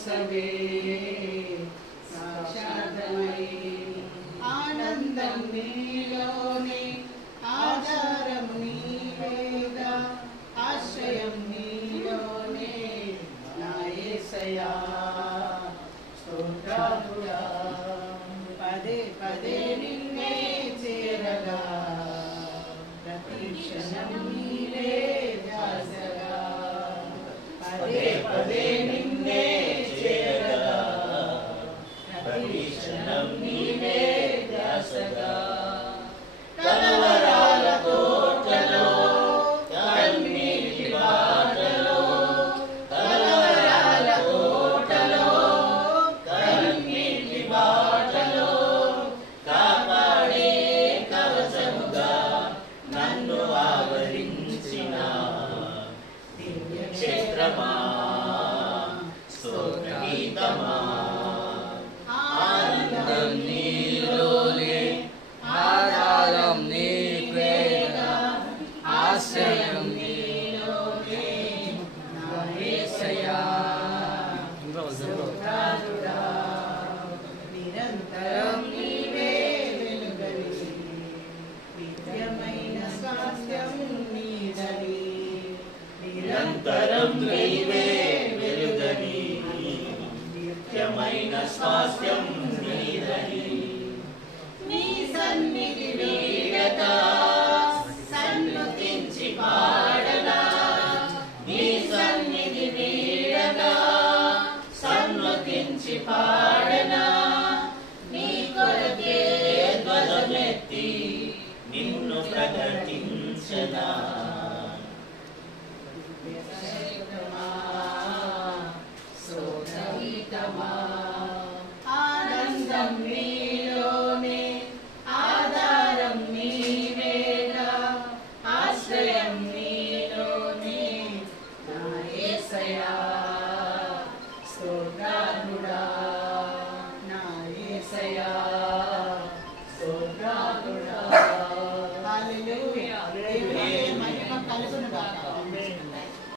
సవే సాక్షాత్మై ఆనందం నీలోనే ఆధారం నీవేగా ఆశ్రయం నీలోనే నా యేసయ్యా స్తోత్రాలుగా పదే పదే నిన్నే చేరగా ప్రతి క్షణం నీవే ధ్యాసగా పదే పదే నిన్నే చేరగా ప్రతి క్షణం నీవే ధ్యాసగా కలవరాల తోటలో కన్నీటి బాటలో కలవరాల తోటలో కన్నీటి బాటలో కాపాడే కవచముగా నన్ను ఆవరించిన దివ్య క్షేత్రమా స్తోత్ర గీతమా ఆనందం నీలోనే ఆధారం నీవేగా ఆశ్రయం నీలోనే నా యేసయ్యా స్తోత్రాలుగా నిరంతరం నీవే వెలుగని నిత్యమైన స్వాస్థ్యం నీదని నిరంతరం నీవే వెలుగని నిత్యమైన స్వాస్థ్యం